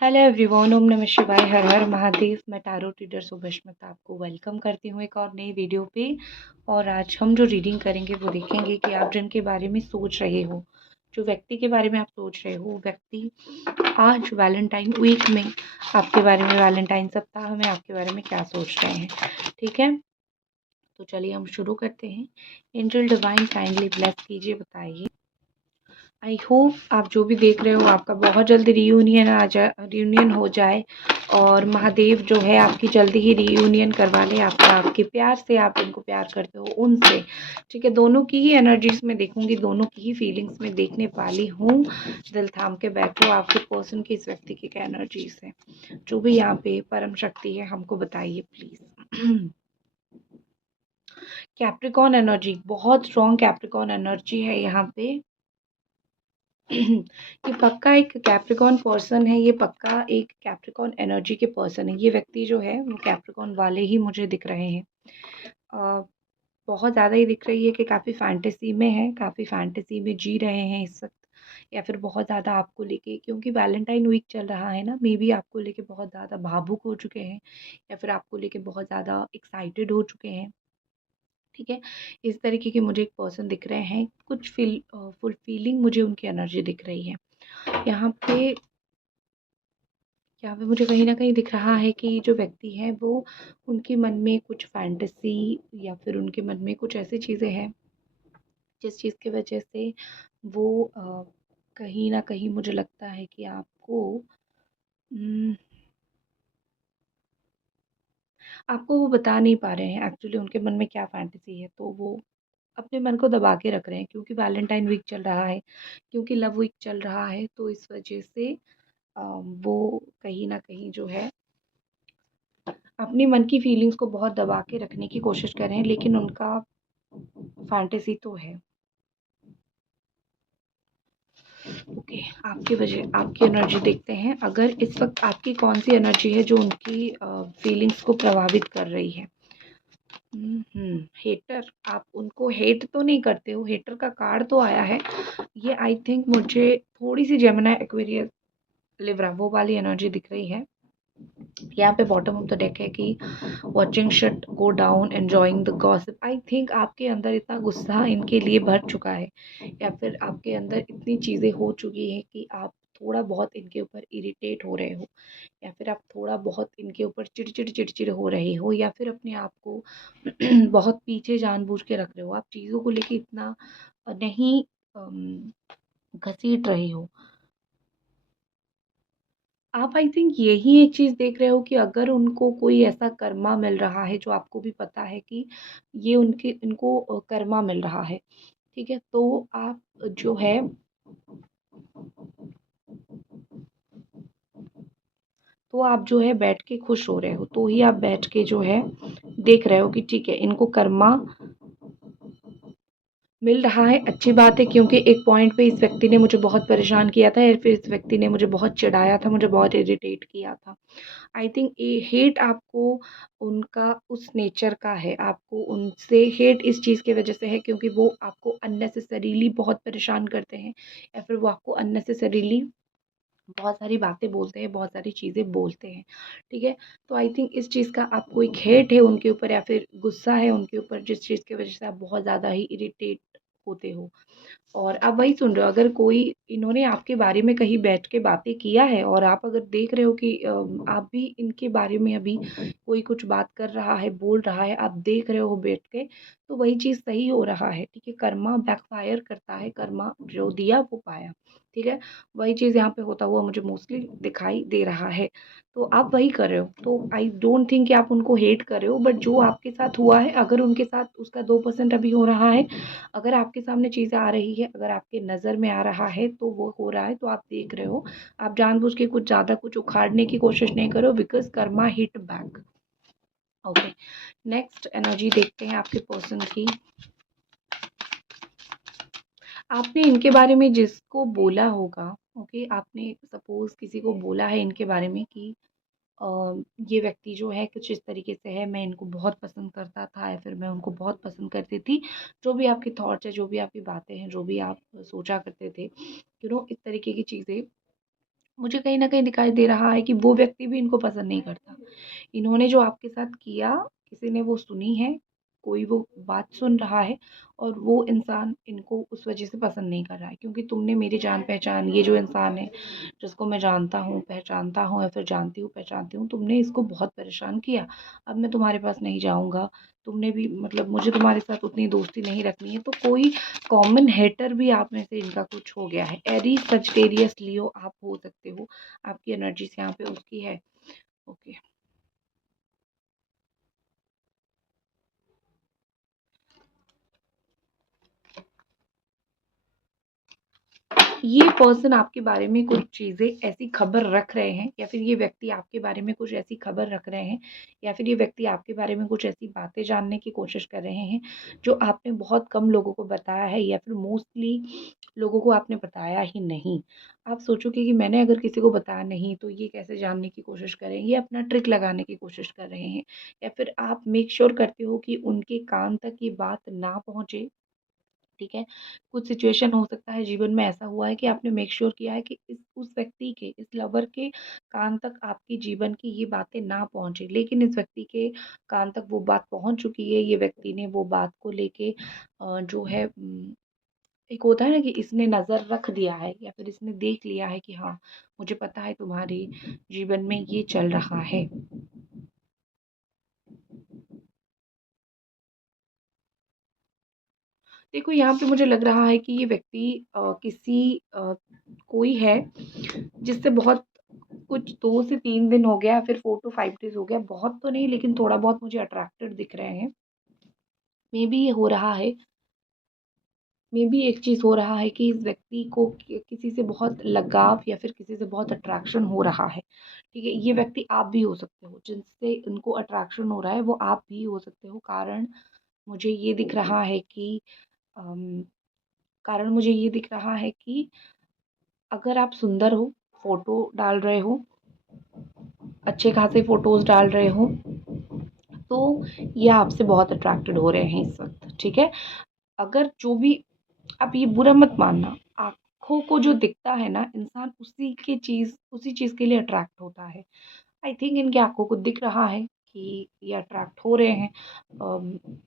Hello everyone, ओम नमः शिवाय, हर हर महादेव। मैं टैरो रीडर सुभस्मिता आपको वेलकम करती हूँ एक और नई वीडियो पे। और आज हम जो रीडिंग करेंगे वो देखेंगे कि आप जिनके बारे में सोच रहे हो, जो व्यक्ति के बारे में आप सोच रहे हो, वो व्यक्ति आज वैलेंटाइन वीक में आपके बारे में, वैलेंटाइन सप्ताह में आपके बारे में क्या सोच रहे हैं। ठीक है, तो चलिए हम शुरू करते हैं। एंजल डिवाइन काइंडली ब्लेस कीजिए, बताइए। आई होप आप जो भी देख रहे हो आपका बहुत जल्दी रीयूनियन हो जाए, और महादेव जो है आपकी जल्दी ही रीयूनियन करवा ले आपका, आपके प्यार से, आप इनको प्यार करते हो उनसे। ठीक है, दोनों की ही एनर्जीज में देखूंगी, दोनों की ही फीलिंग्स में देखने वाली हूँ। दिल थाम के बैठो, आपके पर्सन की, इस व्यक्ति की क्या एनर्जीज है। जो भी यहाँ पे परम शक्ति है हमको बताइए प्लीज। कैप्रिकॉन एनर्जी, बहुत स्ट्रॉन्ग कैप्रिकॉन एनर्जी है यहाँ पे। ये पक्का एक कैप्रिकॉन पर्सन है, ये पक्का एक कैप्रिकॉन एनर्जी के पर्सन है। ये व्यक्ति जो है वो कैप्रिकॉन वाले ही मुझे दिख रहे हैं। बहुत ज़्यादा ही दिख रही है कि काफ़ी फैंटेसी में है, काफ़ी फैंटेसी में जी रहे हैं इस वक्त, या फिर बहुत ज़्यादा आपको लेके, क्योंकि वैलेंटाइन वीक चल रहा है ना, मे बी आपको लेके बहुत ज़्यादा भावुक हो चुके हैं, या फिर आपको लेके बहुत ज़्यादा एक्साइटेड हो चुके हैं। ठीक है, इस तरीके के मुझे एक पर्सन दिख रहे हैं, कुछ फुलफीलिंग मुझे उनकी एनर्जी दिख रही है। यहाँ पे यहाँ पे मुझे कहीं न कहीं दिख रहा है कि जो व्यक्ति है वो, उनके मन में कुछ फैंटेसी, या फिर उनके मन में कुछ ऐसी चीज़ें हैं जिस चीज़ की वजह से वो कहीं न कहीं मुझे लगता है कि उम, आपको वो बता नहीं पा रहे हैं एक्चुअली उनके मन में क्या फैंटेसी है। तो वो अपने मन को दबा के रख रहे हैं, क्योंकि वैलेंटाइन वीक चल रहा है, क्योंकि लव वीक चल रहा है, तो इस वजह से वो कहीं न कहीं जो है अपनी मन की फीलिंग्स को बहुत दबा के रखने की कोशिश कर रहे हैं, लेकिन उनका फैंटेसी तो है। ओके, आपकी वजह, आपकी एनर्जी देखते हैं, अगर इस वक्त आपकी कौन सी एनर्जी है जो उनकी फीलिंग्स को प्रभावित कर रही है। हेटर, आप उनको हेट तो नहीं करते हो, हेटर का कार्ड तो आया है। ये आई थिंक मुझे थोड़ी सी जेमिनी, एक्वेरियस, लिब्रा वो वाली एनर्जी दिख रही है। यहाँ पे बॉटम ऑफ द डेक है कि watching shit go down, enjoying the gossip. I think आपके अंदर इतना गुस्सा इनके लिए भर चुका है, या फिर आपके अंदर इतनी चीज़ें हो चुकी हैं कि आप थोड़ा बहुत इनके ऊपर इरिटेट हो रहे हो, या फिर आप थोड़ा बहुत इनके ऊपर चिड़चिड़ चिड़चिड़ हो रहे हो, या फिर अपने आप को बहुत पीछे जानबूझ के रख रहे हो। आप चीज़ों को लेके इतना नहीं घसीट रहे हो। आप आई थिंक यही एक चीज़ देख रहे हो कि अगर उनको कोई ऐसा कर्मा मिल रहा है, जो आपको भी पता है कि ये उनके, इनको कर्मा मिल रहा है, ठीक है, तो आप जो है, तो आप जो है बैठ के खुश हो रहे हो, तो ही आप बैठ के जो है देख रहे हो कि ठीक है, इनको कर्मा मिल रहा है, अच्छी बात है। क्योंकि एक पॉइंट पे इस व्यक्ति ने मुझे बहुत परेशान किया था, या फिर इस व्यक्ति ने मुझे बहुत चिढ़ाया था, मुझे बहुत इरिटेट किया था। आई थिंक ये हेट आपको उनका उस नेचर का है, आपको उनसे हेट इस चीज़ की वजह से है क्योंकि वो आपको अननेसेसरीली बहुत परेशान करते हैं, या फिर वो आपको अननेसेसरीली बहुत सारी बातें बोलते हैं, बहुत सारी चीज़ें बोलते हैं। ठीक है, तो आई थिंक इस चीज़ का आपको एक हेट है उनके ऊपर, या फिर गुस्सा है उनके ऊपर, जिस चीज़ की वजह से आप बहुत ज़्यादा ही इरिटेट होते हो। और आप वही सुन रहे हो, अगर कोई, इन्होंने आपके बारे में कहीं बैठ के बातें किया है, और आप अगर देख रहे हो कि आप भी इनके बारे में अभी कोई कुछ बात कर रहा है, बोल रहा है, आप देख रहे हो बैठ के, तो वही चीज़ सही हो रहा है। ठीक है, कर्मा बैकफायर करता है, कर्मा जो दिया वो पाया। ठीक है, वही चीज़ यहाँ पे होता हुआ मुझे मोस्टली दिखाई दे रहा है। तो आप वही कर रहे हो, तो आई डोंट थिंक कि आप उनको हेट कर रहे हो, बट जो आपके साथ हुआ है, अगर उनके साथ उसका 2% अभी हो रहा है, अगर आपके सामने चीज़ें आ रही है, अगर आपके नज़र में आ रहा है, तो वो हो रहा है, तो आप देख रहे हो। आप जानबूझ के कुछ ज़्यादा कुछ उखाड़ने की कोशिश नहीं करो, because Karma hit back. Okay, next energy देखते हैं आपके पर्सन की। आपने इनके बारे में जिसको बोला होगा, ओके, आपने सपोज़ किसी को बोला है इनके बारे में कि अ, ये व्यक्ति जो है कुछ इस तरीके से है, मैं इनको बहुत पसंद करता था, या फिर मैं उनको बहुत पसंद करती थी। जो भी आपके थॉट्स हैं, जो भी आपकी बातें हैं, जो भी आप सोचा करते थे, इस तरीके की चीज़ें मुझे कहीं न कहीं दिखाई दे रहा है कि वो व्यक्ति भी इनको पसंद नहीं करता। इन्होंने जो आपके साथ किया, किसी ने वो सुनी है, कोई वो बात सुन रहा है और वो इंसान इनको उस वज़ह से पसंद नहीं कर रहा है, क्योंकि तुमने मेरी जान-पहचान, ये जो इंसान है, जिसको मैं जानता हूँ, पहचानता हूँ या फिर जानती हूँ, पहचानती हूँ, तुमने इसको बहुत परेशान किया। अब मैं तुम्हारे पास नहीं जाऊँगा, तुमने भी मतलब मुझे तुम्हारे साथ उतनी दोस्ती नहीं रखनी है, तो कोई कॉमन हेटर भी आप में से इनका कुछ हो गया है। एरीज़, सजिटेरियस, लियो आप हो सकते हो, आपकी एनर्जीज़ यहाँ पे उसकी है। ओके। ये पर्सन आपके बारे में कुछ चीज़ें ऐसी खबर रख रहे हैं, या फिर ये व्यक्ति आपके बारे में कुछ ऐसी खबर रख रहे हैं, या फिर ये व्यक्ति आपके बारे में कुछ ऐसी बातें जानने की कोशिश कर रहे हैं जो आपने बहुत कम लोगों को बताया है, या फिर मोस्टली लोगों को आपने बताया ही नहीं। आप सोचोगे कि मैंने अगर किसी को बताया नहीं तो ये कैसे जानने की कोशिश करें, ये अपना ट्रिक लगाने की कोशिश कर रहे हैं, या फिर आप मेक श्योर करते हो कि उनके कान तक ये बात ना पहुँचे। ठीक है? कुछ सिचुएशन हो सकता है जीवन में ऐसा हुआ है कि आपने मेक श्योर किया है कि इस उस व्यक्ति के, इस लवर के कान तक आपकी जीवन की ये बातें ना पहुँचे, लेकिन इस व्यक्ति के कान तक वो बात पहुँच चुकी है। ये व्यक्ति ने वो बात को लेके जो है एक होता है ना कि इसने नज़र रख दिया है, या फिर इसने देख लिया है कि हाँ, मुझे पता है तुम्हारे जीवन में ये चल रहा है। देखो, यहाँ पे मुझे लग रहा है कि ये व्यक्ति कोई है जिससे बहुत कुछ 2 से 3 दिन हो गया, फिर 4 टू 5 डेज़ हो गया, बहुत तो नहीं लेकिन थोड़ा बहुत मुझे अट्रैक्टेड दिख रहे हैं। मेबी ये हो रहा है, मेबी एक चीज़ हो रहा है कि इस व्यक्ति को किसी से बहुत लगाव या फिर किसी से बहुत अट्रैक्शन हो रहा है। ठीक है? ये व्यक्ति आप भी हो सकते हो, जिनसे इनको अट्रैक्शन हो रहा है वो आप भी हो सकते हो। मुझे ये दिख रहा है कि अम, कारण मुझे ये दिख रहा है कि अगर आप सुंदर हो, फ़ोटो डाल रहे हो, अच्छे खासे फ़ोटोज़ डाल रहे हो, तो ये आपसे बहुत अट्रैक्टेड हो रहे हैं इस वक़्त, ठीक है? अगर जो भी, आप ये बुरा मत मानना, आँखों को जो दिखता है ना, इंसान उसी चीज़ के लिए अट्रैक्ट होता है। आई थिंक इनकी आँखों को दिख रहा है कि ये अट्रैक्ट हो रहे हैं,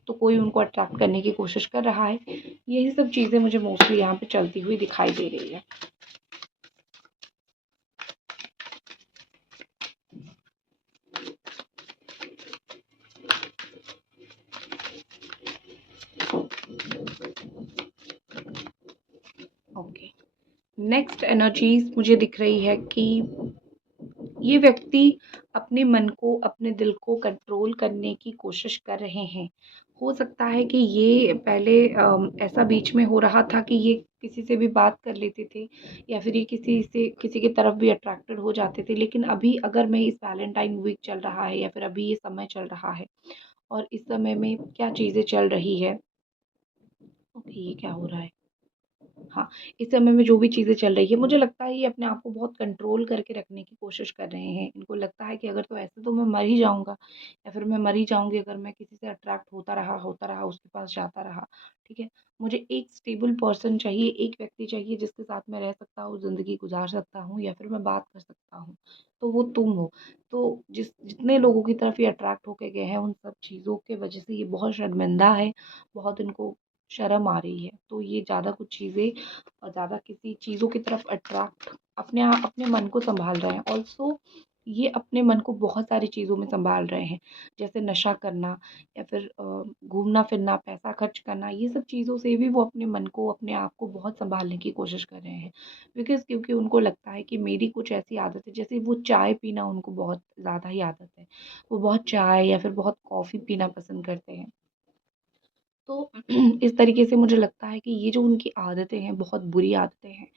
तो कोई उनको अट्रैक्ट करने की कोशिश कर रहा है। यही सब चीज़ें मुझे मोस्टली यहाँ पे चलती हुई दिखाई दे रही है। ओके। नेक्स्ट एनर्जीज़ मुझे दिख रही है कि ये व्यक्ति अपने मन को, अपने दिल को कंट्रोल करने की कोशिश कर रहे हैं। हो सकता है कि ये पहले ऐसा बीच में हो रहा था कि ये किसी से भी बात कर लेते थे, या फिर ये किसी की तरफ भी अट्रैक्टेड हो जाते थे। लेकिन अभी अगर मैं इस वैलेंटाइन वीक चल रहा है, या फिर अभी ये समय चल रहा है और इस समय में क्या चीज़ें चल रही है। ओके, ये क्या हो रहा है? हाँ, इस समय में जो भी चीज़ें चल रही है, मुझे लगता है ये अपने आप को बहुत कंट्रोल करके रखने की कोशिश कर रहे हैं। इनको लगता है कि अगर तो ऐसे तो मैं मर ही जाऊँगा, या फिर मैं मर ही जाऊँगी अगर मैं किसी से अट्रैक्ट होता रहा, उसके पास जाता रहा, ठीक है? मुझे एक स्टेबल पर्सन चाहिए, एक व्यक्ति चाहिए जिसके साथ मैं रह सकता हूँ, ज़िंदगी गुज़ार सकता हूँ, या फिर मैं बात कर सकता हूँ, तो वो तुम हो। तो जितने लोगों की तरफ ये अट्रैक्ट होके गए हैं, उन सब चीज़ों के वजह से ये बहुत शर्मिंदा है, बहुत इनको शर्म आ रही है। तो ये ज़्यादा कुछ चीज़ें और ज़्यादा किसी चीज़ों की तरफ अट्रैक्ट अपने मन को सँभाल रहे हैं। ऑल्सो ये अपने मन को बहुत सारी चीज़ों में सँभाल रहे हैं, जैसे नशा करना, या फिर घूमना-फिरना, पैसा खर्च करना, ये सब चीज़ों से भी वो अपने मन को, अपने आप को बहुत सँभालने की कोशिश कर रहे हैं। क्योंकि उनको लगता है कि मेरी कुछ ऐसी आदत है, जैसे वो चाय पीना उनको बहुत ज़्यादा ही आदत है। वो बहुत चाय या फिर बहुत कॉफ़ी पीना पसंद करते हैं। तो इस तरीके से मुझे लगता है कि ये जो उनकी आदतें हैं, बहुत बुरी आदतें हैं,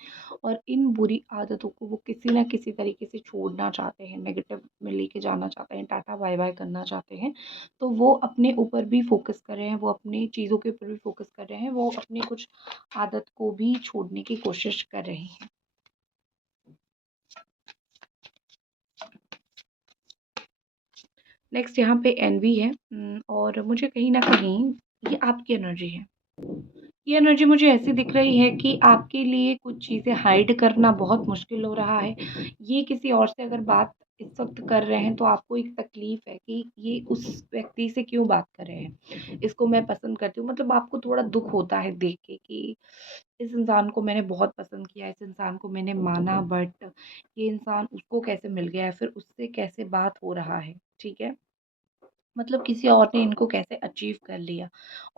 और इन बुरी आदतों को वो किसी न किसी तरीके से छोड़ना चाहते हैं, नेगेटिव में लेके जाना चाहते हैं, टाटा बाय-बाय करना चाहते हैं। तो वो अपने ऊपर भी फ़ोकस कर रहे हैं, वो अपनी चीज़ों के ऊपर भी फ़ोकस कर रहे हैं, वो अपनी कुछ आदत को भी छोड़ने की कोशिश कर रहे हैं। नेक्स्ट यहाँ पे एनवी है, और मुझे कहीं न कहीं ये आपकी एनर्जी है। ये एनर्जी मुझे ऐसी दिख रही है कि आपके लिए कुछ चीज़ें हाइड करना बहुत मुश्किल हो रहा है। ये किसी और से अगर बात इस वक़्त कर रहे हैं तो आपको एक तकलीफ़ है कि ये उस व्यक्ति से क्यों बात कर रहे हैं। इसको मैं पसंद करती हूँ, मतलब आपको थोड़ा दुःख होता है देख के कि इस इंसान को मैंने बहुत पसंद किया, इस इंसान को मैंने माना, बट ये इंसान उसको कैसे मिल गया है, फिर उससे कैसे बात हो रहा है, ठीक है? मतलब किसी और ने इनको कैसे अचीव कर लिया।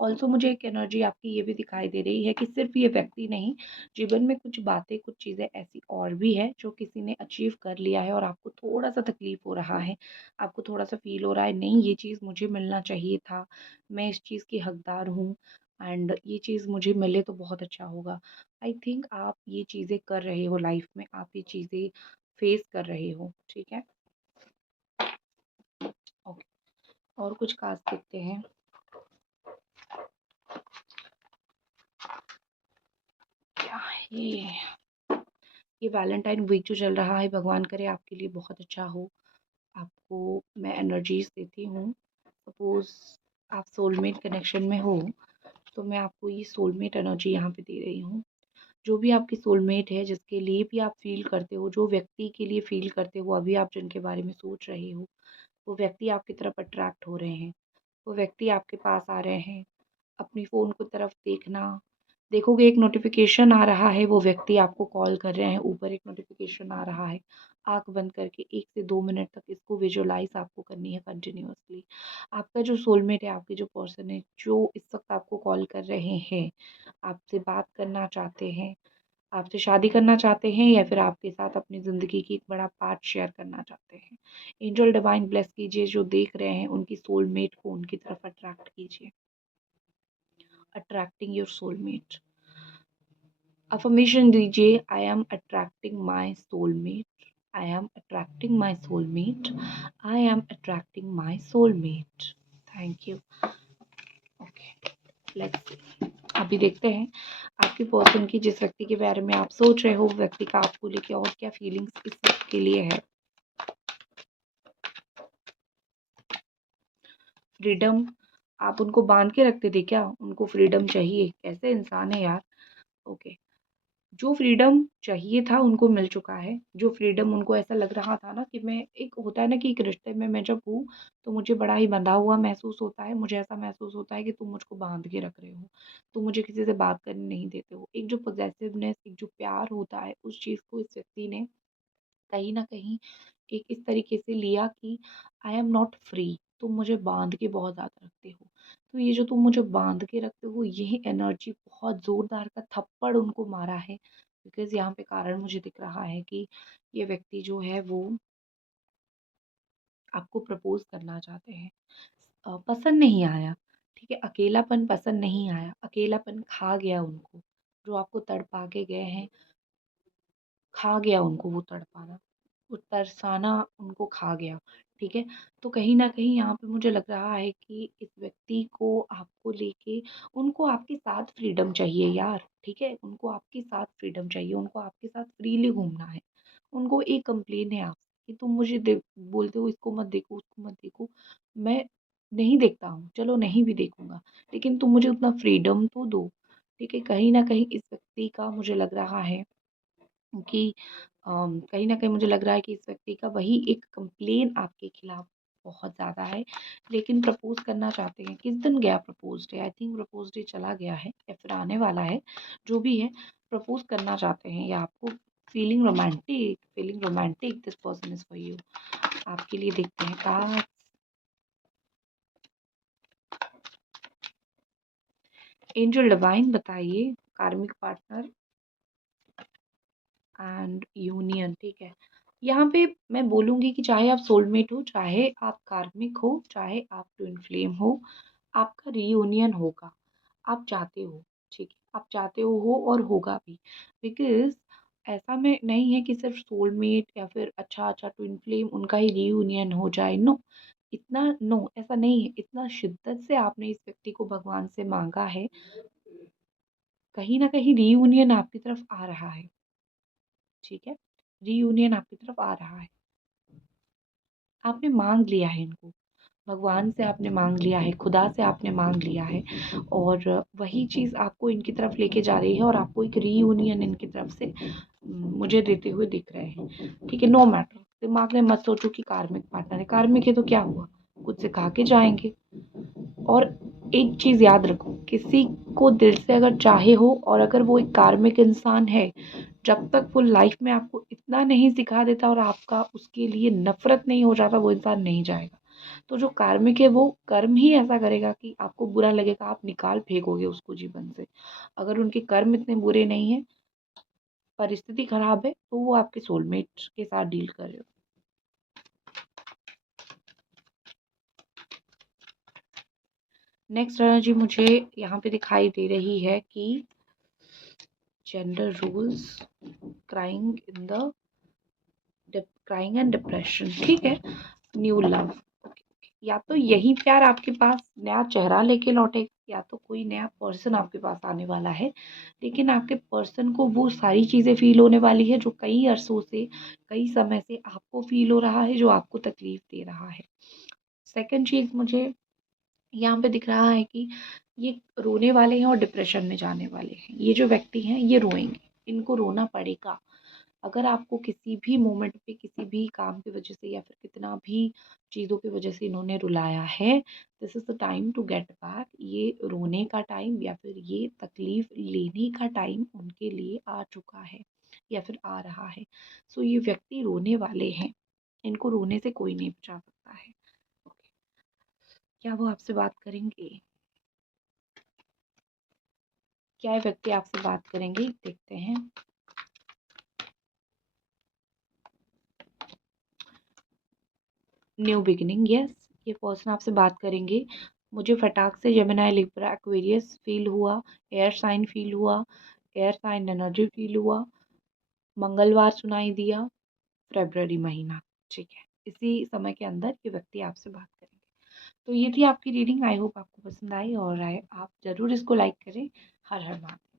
ऑल्सो मुझे एक एनर्जी आपकी ये भी दिखाई दे रही है कि सिर्फ़ ये व्यक्ति नहीं, जीवन में कुछ बातें, कुछ चीज़ें ऐसी और भी हैं जो किसी ने अचीव कर लिया है और आपको थोड़ा-सा तकलीफ़ हो रहा है। आपको थोड़ा-सा फ़ील हो रहा है, नहीं ये चीज़ मुझे मिलना चाहिए था, मैं इस चीज़ की हकदार हूँ एंड ये चीज़ मुझे मिले तो बहुत अच्छा होगा। आई थिंक आप ये चीज़ें कर रहे हो लाइफ़ में, आप ये चीज़ें फ़ेस कर रहे हो, ठीक है? ओके, और कुछ कार्ड्स देखते हैं। क्या है ये? ये वैलेंटाइन वीक जो चल रहा है, भगवान करे आपके लिए बहुत अच्छा हो। आपको मैं एनर्जीज़ देती हूँ। सपोज़ आप सोलमेट कनेक्शन में हो, तो मैं आपको ये सोलमेट एनर्जी यहाँ पे दे रही हूँ। जो भी आपकी सोलमेट है, जिसके लिए भी आप फ़ील करते हो, जो व्यक्ति के लिए फ़ील करते हो, अभी आप जिनके बारे में सोच रहे हो, वो व्यक्ति आपकी तरफ अट्रैक्ट हो रहे हैं। वो व्यक्ति आपके पास आ रहे हैं। अपनी फ़ोन की तरफ देखना, देखोगे एक नोटिफ़िकेशन आ रहा है, वो व्यक्ति आपको कॉल कर रहे हैं, ऊपर एक नोटिफ़िकेशन आ रहा है। आँख बंद करके 1 से 2 मिनट तक इसको विजुअलाइज़ आपको करनी है कंटिन्यूअसली। आपका जो सोलमेट है, आपकी जो पर्सन है, जो इस वक़्त आपको कॉल कर रहे हैं, आपसे बात करना चाहते हैं, आपसे शादी करना चाहते हैं या फिर आपके साथ अपनी ज़िंदगी की एक बड़ा पार्ट शेयर करना चाहते हैं। एंजल डिवाइन ब्लेस कीजिए, जो देख रहे हैं उनकी सोलमेट को उनकी तरफ अट्रैक्ट कीजिए। Attracting your soulmate. अफ़र्मेशन दीजिए, I am attracting my soulmate, I am attracting my soulmate, I am attracting my soulmate. Thank you. Okay, let's see. अभी देखते हैं आपके पर्सन की, जिस व्यक्ति के बारे में आप सोच रहे हो, वो व्यक्ति का आपको लेके और क्या फीलिंग्स इस वक़्त के लिए है। फ्रीडम, आप उनको बाँध के रखते थे क्या? उनको फ्रीडम चाहिए, कैसे इंसान है यार? ओके। जो फ्रीडम चाहिए था उनको मिल चुका है। जो फ्रीडम उनको ऐसा लग रहा था ना कि मैं, एक होता है ना कि एक रिश्ते में मैं जब हूँ, तो मुझे बड़ा ही बँधा हुआ महसूस होता है। मुझे ऐसा महसूस होता है कि तुम मुझको बाँध के रख रहे हो। तुम मुझे किसी से बात करने नहीं देते हो। एक जो पॉसेसिवनेस, एक जो प्यार होता है, उस चीज़ को इस व्यक्ति ने कहीं न कहीं एक इस तरीके से लिया कि आई एम नॉट फ्री, तुम मुझे बाँध के बहुत ज़्यादा रखते हो। तो ये जो तुम मुझे बाँध के रखते हो, यही एनर्जी बहुत ज़ोरदार का थप्पड़ उनको मारा है। बिकॉज़ यहाँ पे कारण मुझे दिख रहा है कि ये व्यक्ति जो है वो आपको प्रपोज़ करना चाहते हैं। पसंद नहीं आया, ठीक है? अकेलापन पसंद नहीं आया, अकेलापन खा गया उनको। जो आपको तड़पा के गए हैं, खा गया उनको वो तड़पाना, वो तरसाना उनको खा गया, ठीक है? तो कहीं न कहीं यहाँ पे मुझे लग रहा है कि इस व्यक्ति को आपको लेके, उनको आपके साथ फ्रीडम चाहिए यार, ठीक है? उनको आपके साथ फ्रीडम चाहिए, उनको आपके साथ फ्रीली घूमना है। उनको एक कंप्लेन है आपसे कि तुम मुझे बोलते हो इसको मत देखो, उसको मत देखो, मैं नहीं देखता हूँ, चलो नहीं भी देखूँगा, लेकिन तुम मुझे उतना फ्रीडम तो दो, ठीक है? कहीं न कहीं इस व्यक्ति का मुझे लग रहा है कि कहीं न कहीं मुझे लग रहा है कि इस व्यक्ति का वही एक कंप्लेन आपके खिलाफ बहुत ज़्यादा है, लेकिन प्रपोज़ करना चाहते हैं। किस दिन गया propose day? I think propose day चला गया है या फिर आने वाला है, जो भी है, प्रपोज़ करना चाहते हैं या आपको feeling romantic this person is for you. आपके लिए देखते हैं कार्ड्स। एंजल डिवाइन बताइए, कार्मिक पार्टनर एंड यूनियन, ठीक है। यहाँ पे मैं बोलूँगी कि चाहे आप सोलमेट हो, चाहे आप कार्मिक हो, चाहे आप ट्विन फ्लेम हो, आपका रियूनियन होगा। आप चाहते हो, ठीक है? आप चाहते हो और होगा भी। बिकॉज़ ऐसा में नहीं है कि सिर्फ़ सोलमेट या फिर अच्छा-अच्छा ट्विन फ्लेम उनका ही रियूनियन हो जाए, नो। इतना नो, ऐसा नहीं है। इतना शिद्दत से आपने इस व्यक्ति को भगवान से माँगा है, कहीं न कहीं रियूनियन आपकी तरफ आ रहा है, ठीक है? रियूनियन आपकी तरफ आ रहा है। आपने माँग लिया है इनको। भगवान से आपने मांग लिया है, खुदा से आपने मांग लिया है, और वही चीज़ आपको इनकी तरफ लेके जा रही है और आपको एक रीयूनियन इनकी तरफ से मुझे देते हुए दिख रहे हैं। ठीक है, नो मैटर, दिमाग में मत सोचो कि कार्मिक पार्टनर है, कार्मिक है तो क्या हुआ, कुछ सिखा के जाएंगे। और एक चीज़ याद रखो, किसी को दिल से अगर चाहे हो और अगर वो एक कार्मिक इंसान है, जब तक वो लाइफ में आपको इतना नहीं सिखा देता और आपका उसके लिए नफरत नहीं हो जाता, वो इंसान नहीं जाएगा। तो जो कार्मिक है वो कर्म ही ऐसा करेगा कि आपको बुरा लगेगा, आप निकाल फेंकोगे उसको जीवन से। अगर उनके कर्म इतने बुरे नहीं है, परिस्थिति खराब है, तो वो आपके सोलमेट के साथ डील कर रहे हो। नेक्स्ट एनर्जी मुझे यहाँ पे दिखाई दे रही है कि gender rules, crying in the crying and depression. ठीक है, न्यू लव, या तो यही प्यार आपके पास नया चेहरा लेके लौटेगा, या तो कोई नया पर्सन आपके पास आने वाला है, लेकिन आपके पर्सन को वो सारी चीज़ें फील होने वाली है जो कई अरसों से, कई समय से आपको फील हो रहा है, जो आपको तकलीफ दे रहा है। सेकंड चीज़ मुझे यहाँ पे दिख रहा है कि ये रोने वाले हैं और डिप्रेशन में जाने वाले हैं। ये जो व्यक्ति हैं ये रोएंगे, इनको रोना पड़ेगा। अगर आपको किसी भी मोमेंट पे, किसी भी काम की वजह से या फिर कितना भी चीज़ों की वजह से इन्होंने रुलाया है, this is the time to get back. ये रोने का टाइम या फिर ये तकलीफ लेने का टाइम उनके लिए आ चुका है या फिर आ रहा है। सो ये व्यक्ति रोने वाले हैं, इनको रोने से कोई नहीं बचा सकता है। ओके, क्या वो आपसे बात करेंगे? क्या ये व्यक्ति आपसे बात करेंगे, देखते हैं। न्यू बिगिनिंग, यस, ये पर्सन आपसे बात करेंगे। मुझे फटाक से जेमिनी, लिब्रा, एक्वेरियस फील हुआ, एयर साइन फील हुआ, एयर साइन एनर्जी फील हुआ, मंगलवार सुनाई दिया, फरवरी महीना। ठीक है, इसी समय के अंदर ये व्यक्ति आपसे बात करेंगे। तो ये थी आपकी रीडिंग। आई होप आपको पसंद आई और आप ज़रूर इसको लाइक करें। हर हर महादेव।